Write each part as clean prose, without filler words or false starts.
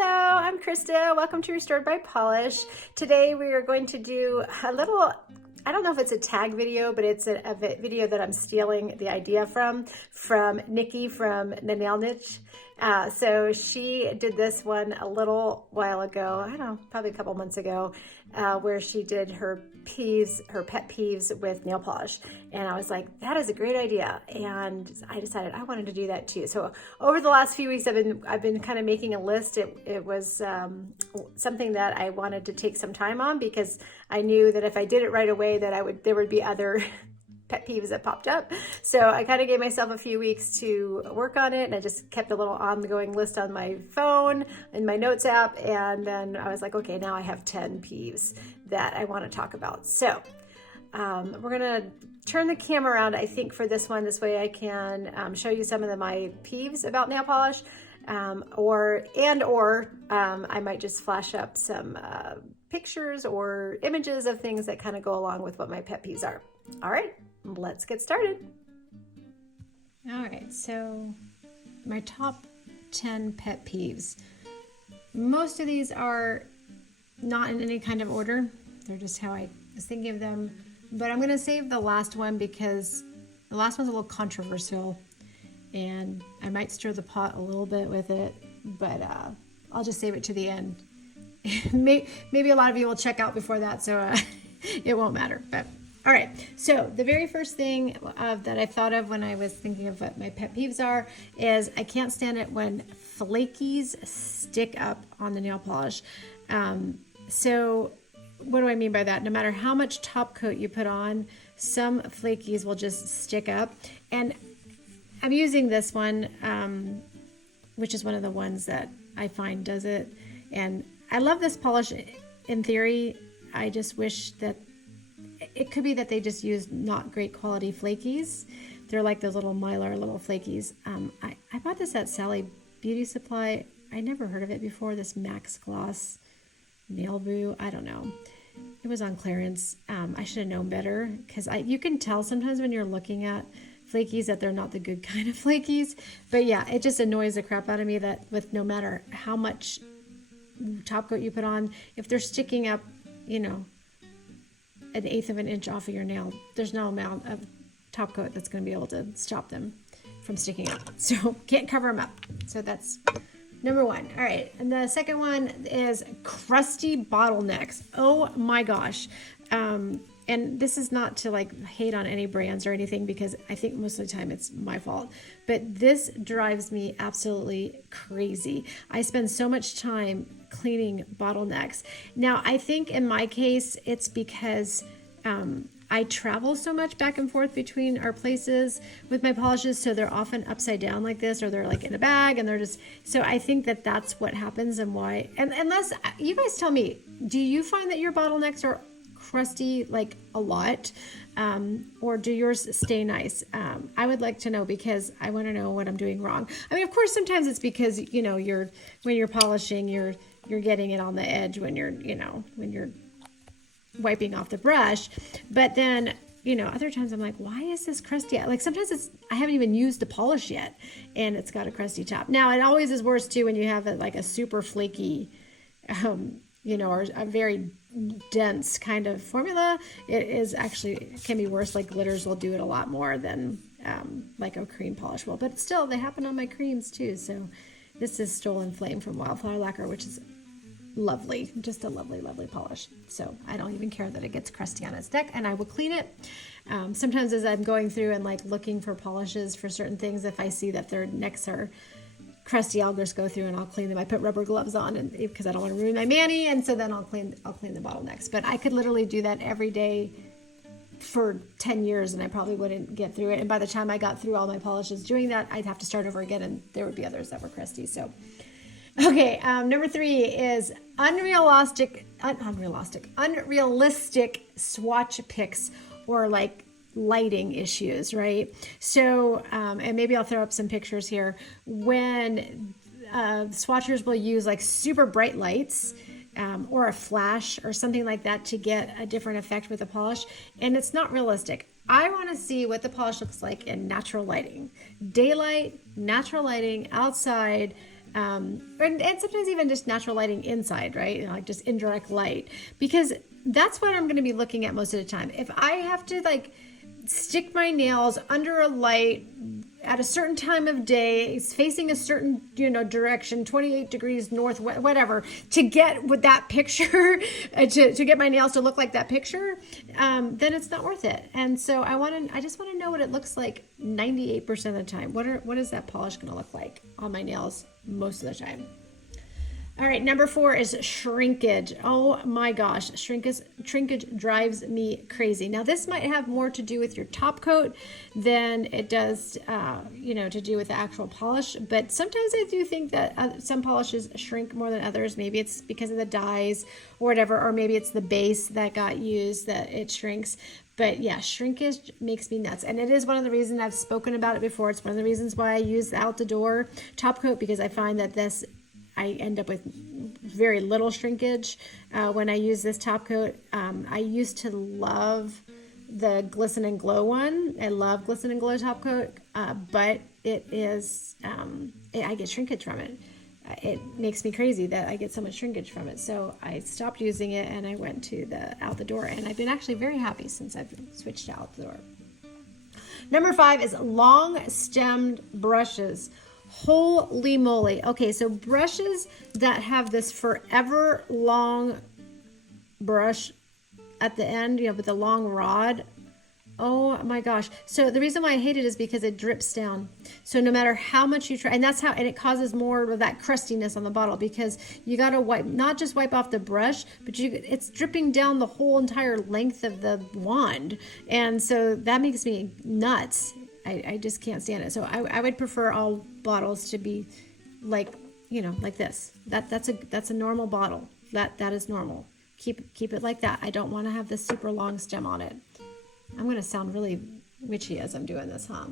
Hello, I'm Krista. Welcome to Restored by Polish. Today we are going to do a little, I don't know if it's a tag video, but it's a video that I'm stealing the idea from Nikki from the Nail Niche. So she did this one a little while ago, I don't know, probably a couple months ago, where she did her peeves, her pet peeves with nail polish. And I was like, that is a great idea. And I decided I wanted to do that too. So over the last few weeks, I've been kind of making a list. It was something that I wanted to take some time on because I knew that if I did it right away, that there would be other pet peeves that popped up. So I kind of gave myself a few weeks to work on it, and I just kept a little ongoing list on my phone in my notes app. And then I was like, okay, now I have 10 peeves that I want to talk about. So we're gonna turn the camera around, I think, for this one. This way I can show you some of my peeves about nail polish, or I might just flash up some pictures or images of things that kind of go along with what my pet peeves are. All right, let's get started. All right, so my top 10 pet peeves. Most of these are not in any kind of order. They're just how I was thinking of them. But I'm going to save the last one because the last one's a little controversial and I might stir the pot a little bit with it, but I'll just save it to the end. Maybe a lot of you will check out before that, so it won't matter. But all right, so the very first thing that I thought of when I was thinking of what my pet peeves are is I can't stand it when flakies stick up on the nail polish. So what do I mean by that? No matter how much top coat you put on, some flakies will just stick up. And I'm using this one, which is one of the ones that I find does it. And I love this polish in theory. I just wish that it could be that they just use not great quality flakies. They're like those little Mylar little flakies. I bought this at Sally Beauty Supply. I never heard of it before, this Max Gloss Nail Boo. I don't know. It was on clearance. I should have known better because you can tell sometimes when you're looking at flakies that they're not the good kind of flakies. But yeah, it just annoys the crap out of me that with no matter how much top coat you put on, if they're sticking up, you know, 1/8 of an inch off of your nail, there's no amount of top coat that's going to be able to stop them from sticking up. So can't cover them up. So that's number one. All right. And the second one is crusty bottlenecks. Oh my gosh. And this is not to like hate on any brands or anything, because I think most of the time it's my fault, but this drives me absolutely crazy. I spend so much time cleaning bottlenecks. Now, I think in my case, it's because I travel so much back and forth between our places with my polishes, so they're often upside down like this, or they're like in a bag, and they're just, so I think that that's what happens and why. And unless you guys tell me, do you find that your bottlenecks are crusty like a lot, or do yours stay nice? I would like to know, because I want to know what I'm doing wrong. I mean, of course, sometimes it's because, you know, when you're polishing, you're getting it on the edge when you're wiping off the brush. But then, you know, other times I'm like, why is this crusty? Like sometimes I haven't even used the polish yet and it's got a crusty top. Now it always is worse too when you have like a super flaky, you know, or a very dense kind of formula. It can be worse. Like glitters will do it a lot more than like a cream polish will, but still they happen on my creams too. So this is Stolen Flame from Wildflower Lacquer, which is lovely, just a lovely, lovely polish. So I don't even care that it gets crusty on its deck, and I will clean it. Sometimes as I'm going through and like looking for polishes for certain things, if I see that their necks are crusty, I'll just go through and I'll clean them. I put rubber gloves on, and because I don't want to ruin my mani, and so then I'll clean the bottlenecks. But I could literally do that every day for 10 years and I probably wouldn't get through it. And by the time I got through all my polishes doing that, I'd have to start over again, and there would be others that were crusty. So okay, number 3 is unrealistic swatch picks, or like lighting issues, right? So, and maybe I'll throw up some pictures here. When swatchers will use like super bright lights, or a flash or something like that to get a different effect with the polish, and it's not realistic. I want to see what the polish looks like in natural lighting, daylight, natural lighting, outside, and sometimes even just natural lighting inside, right? Like just indirect light, because that's what I'm going to be looking at most of the time. If I have to like stick my nails under a light at a certain time of day, facing a certain, direction, 28 degrees north, whatever, to get with that picture, to get my nails to look like that picture, then it's not worth it. And so I just want to know what it looks like 98% of the time. What is that polish going to look like on my nails most of the time? All right, number 4 is shrinkage. Oh my gosh, shrinkage drives me crazy. Now this might have more to do with your top coat than it does, to do with the actual polish. But sometimes I do think that some polishes shrink more than others. Maybe it's because of the dyes or whatever, or maybe it's the base that got used that it shrinks. But yeah, shrinkage makes me nuts. And it is one of the reasons I've spoken about it before. It's one of the reasons why I use the out the door top coat, because I find that I end up with very little shrinkage when I use this top coat. I used to love the Glisten and Glow one. I love Glisten and Glow top coat, but it is, I get shrinkage from it. It makes me crazy that I get so much shrinkage from it. So I stopped using it and I went to the out the door, and I've been actually very happy since I've switched to out the door. Number 5 is long stemmed brushes. Holy moly. Okay, so brushes that have this forever long brush at the end, with the long rod. Oh my gosh. So the reason why I hate it is because it drips down. So no matter how much you try, and it causes more of that crustiness on the bottle, because you got to not just wipe off the brush, but it's dripping down the whole entire length of the wand. And so that makes me nuts. I just can't stand it. So I would prefer all bottles to be like, like this. That's a normal bottle. That is normal. Keep it like that. I don't want to have this super long stem on it. I'm going to sound really witchy as I'm doing this, huh?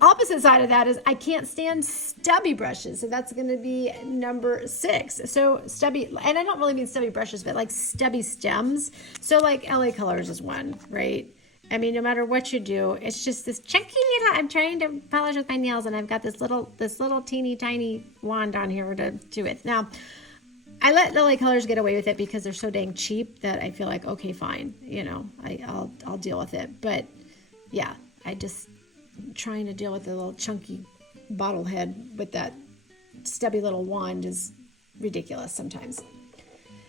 Opposite side of that is I can't stand stubby brushes. So that's going to be number 6. So stubby, and I don't really mean stubby brushes, but like stubby stems. So like LA Colors is one, right? I mean, no matter what you do, it's just this chunky little, I'm trying to polish with my nails, and I've got this little teeny tiny wand on here to do it. Now, I let LA Colors get away with it because they're so dang cheap that I feel like, okay, fine, I'll deal with it. But yeah, trying to deal with the little chunky bottle head with that stubby little wand is ridiculous sometimes.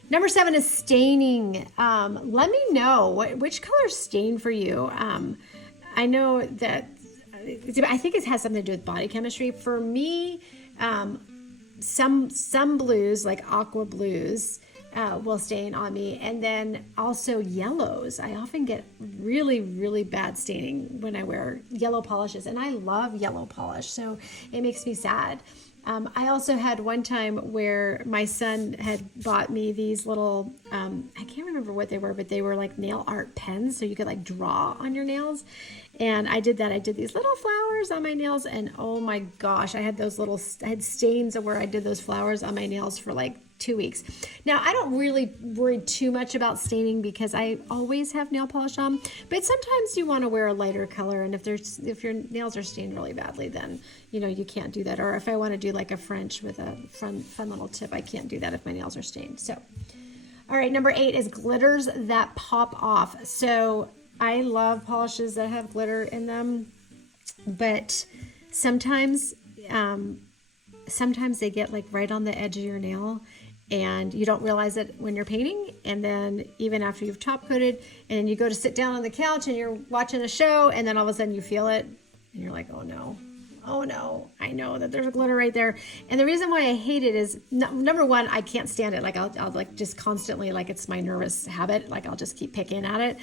Number 7 is staining. Let me know which colors stain for you. I know that I think it has something to do with body chemistry. For me, some blues, like aqua blues, will stain on me, and then also yellows. I often get really, really bad staining when I wear yellow polishes, and I love yellow polish, so it makes me sad. I also had one time where my son had bought me these little, I can't remember what they were, but they were like nail art pens, so you could like draw on your nails. And I did that. I did these little flowers on my nails, and oh my gosh, I had stains where I did those flowers on my nails for like 2 weeks. Now, I don't really worry too much about staining because I always have nail polish on, but sometimes you want to wear a lighter color, and if your nails are stained really badly, then you can't do that. Or if I want to do like a French with a fun little tip, I can't do that if my nails are stained. So, all right, number 8 is glitters that pop off. So I love polishes that have glitter in them, but sometimes they get like right on the edge of your nail, and you don't realize it when you're painting. And then even after you've top coated and you go to sit down on the couch and you're watching a show, and then all of a sudden you feel it and you're like, oh no, I know that there's a glitter right there. And the reason why I hate it is, number 1, I can't stand it. Like I'll like just constantly, like it's my nervous habit. Like I'll just keep picking at it.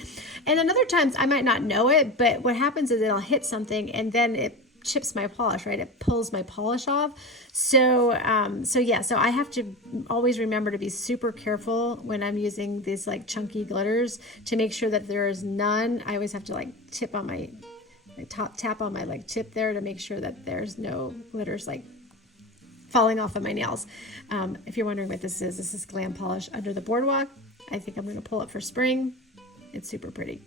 And then other times I might not know it, but what happens is it'll hit something and then it chips my polish, right? It pulls my polish off. So I have to always remember to be super careful when I'm using these like chunky glitters to make sure that there is none. I always have to like tap on my like tip there to make sure that there's no glitters like falling off of my nails. If you're wondering what this is Glam Polish Under the Boardwalk. I think I'm going to pull it for spring. It's super pretty.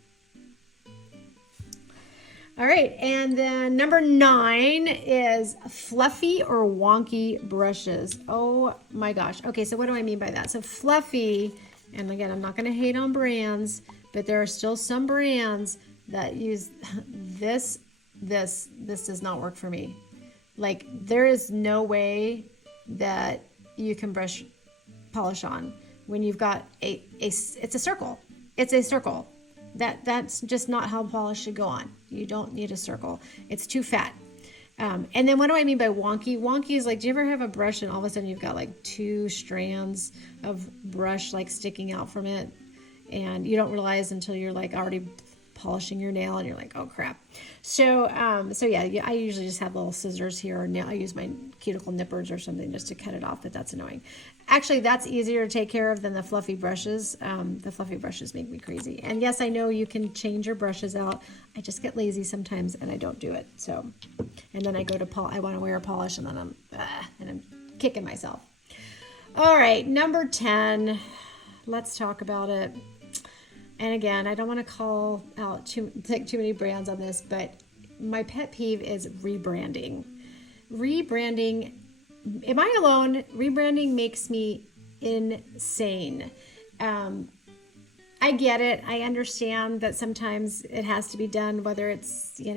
All right, and then number 9 is fluffy or wonky brushes. Oh my gosh. Okay, so what do I mean by that? So fluffy, and again, I'm not going to hate on brands, but there are still some brands that use this. This does not work for me. Like, there is no way that you can brush polish on when you've got it's a circle. It's a circle. That's just not how polish should go on. You don't need a circle. It's too fat. And then what do I mean by wonky? Wonky is like, do you ever have a brush and all of a sudden you've got like 2 strands of brush like sticking out from it, and you don't realize until you're like already polishing your nail and you're like, oh crap. So yeah, I usually just have little scissors here, or I use my cuticle nippers or something just to cut it off, but that's annoying. Actually, that's easier to take care of than the fluffy brushes. The fluffy brushes make me crazy. And yes, I know you can change your brushes out. I just get lazy sometimes and I don't do it. So, and then I go to I want to wear a polish, and then I'm kicking myself. All right, number 10. Let's talk about it. And again, I don't want to call out too many brands on this, but my pet peeve is rebranding. Rebranding, am I alone? Rebranding makes me insane. I get it. I understand that sometimes it has to be done, whether it's, I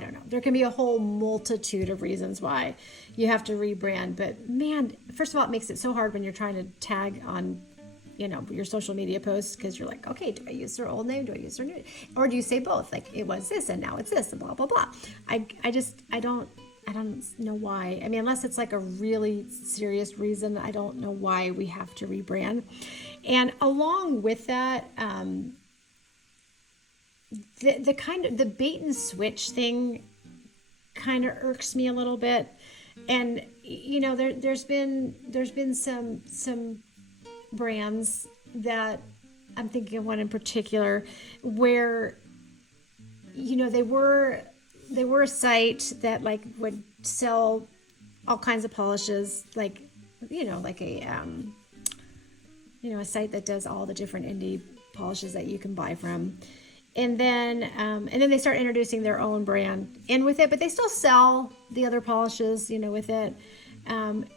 don't know. There can be a whole multitude of reasons why you have to rebrand. But man, first of all, it makes it so hard when you're trying to tag on your social media posts, because you're like, okay, do I use their old name? Do I use their new? Or do you say both? Like, it was this and now it's this and blah, blah, blah. I don't know why. I mean, unless it's like a really serious reason, I don't know why we have to rebrand. And along with that, the bait and switch thing kind of irks me a little bit. And, there's been some brands that I'm thinking of one in particular where they were a site that like would sell all kinds of polishes, like a site that does all the different indie polishes that you can buy from, and then they start introducing their own brand in with it, but they still sell the other polishes with it.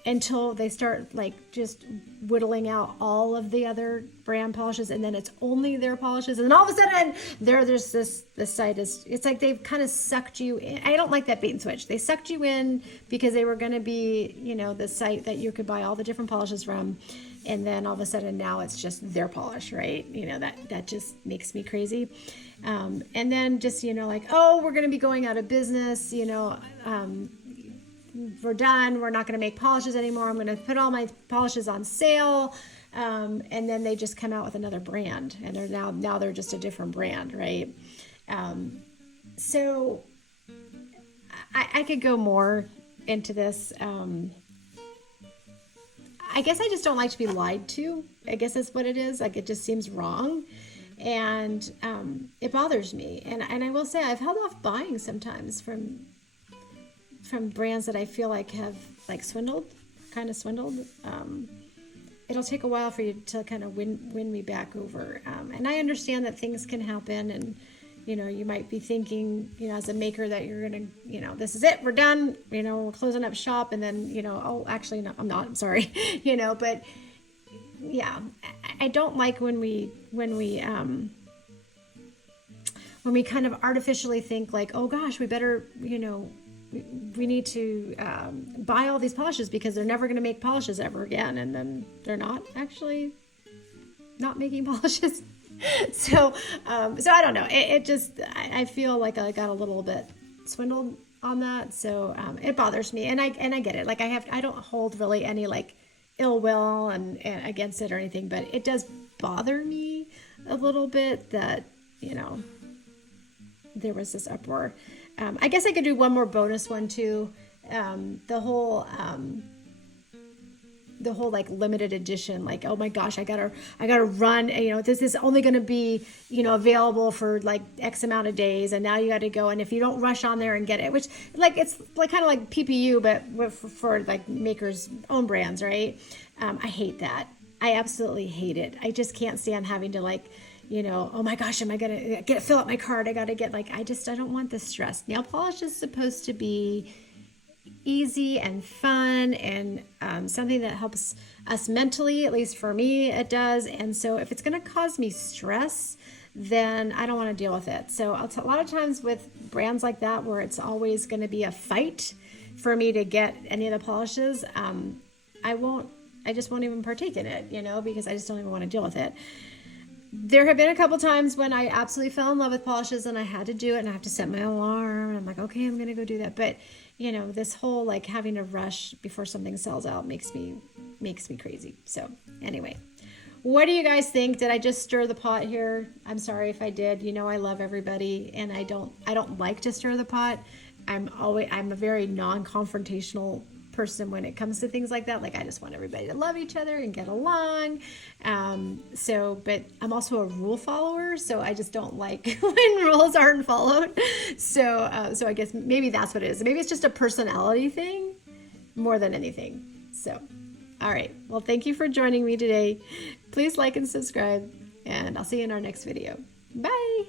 Until they start like just whittling out all of the other brand polishes, and then it's only their polishes, and then all of a sudden there's this site it's like they've kind of sucked you in. I don't like that bait and switch. They sucked you in because they were going to be the site that you could buy all the different polishes from, and then all of a sudden now it's just their polish, right? That just makes me crazy. And then just like, oh, we're going to be going out of business, we're done. We're not going to make polishes anymore. I'm going to put all my polishes on sale. And then they just come out with another brand, and they're now they're just a different brand. Right. So I could go more into this. I guess I just don't like to be lied to. I guess that's what it is. Like, it just seems wrong. And, it bothers me. And I will say I've held off buying sometimes from brands that I feel like have like swindled. It'll take a while for you to kind of win me back over. And I understand that things can happen, and you might be thinking, as a maker, that you're gonna, this is it, we're done, we're closing up shop, and then oh, actually no, I'm not. I'm sorry, But yeah, I don't like when we kind of artificially think like, oh gosh, we better, we need to buy all these polishes because they're never going to make polishes ever again. And then they're not actually not making polishes. So I don't know. It just, I feel like I got a little bit swindled on that. So it bothers me. And I get it. Like, I don't hold really any like ill will and against it or anything, but it does bother me a little bit that, there was this uproar. I guess I could do one more bonus one too. The whole like limited edition, like, oh my gosh, I gotta run, this is only going to be, available for like X amount of days. And now you got to go. And if you don't rush on there and get it, which like, it's like kind of like PPU, but for like makers' own brands. Right. I hate that. I absolutely hate it. I just can't stand having to like, you know, oh my gosh, am I gonna fill up my cart? I gotta get, like, I don't want the stress. Nail polish is supposed to be easy and fun, and something that helps us mentally, at least for me it does. And so if it's going to cause me stress, then I don't want to deal with it. So a lot of times with brands like that where it's always going to be a fight for me to get any of the polishes, I just won't even partake in it, you know, because I just don't even want to deal with it. There have been a couple times when I absolutely fell in love with polishes and I had to do it, and I have to set my alarm and I'm like, okay, I'm gonna go do that. But you know, this whole like having to rush before something sells out makes me crazy. So anyway, what do you guys think? Did I just stir the pot here? I'm sorry if I did. You know, I love everybody, and I don't like to stir the pot. I'm a very non-confrontational person when it comes to things like that. Like, I just want everybody to love each other and get along. But I'm also a rule follower, so I just don't like when rules aren't followed. So I guess maybe that's what it is. Maybe it's just a personality thing more than anything. So, all right. Well, thank you for joining me today. Please like and subscribe, and I'll see you in our next video. Bye.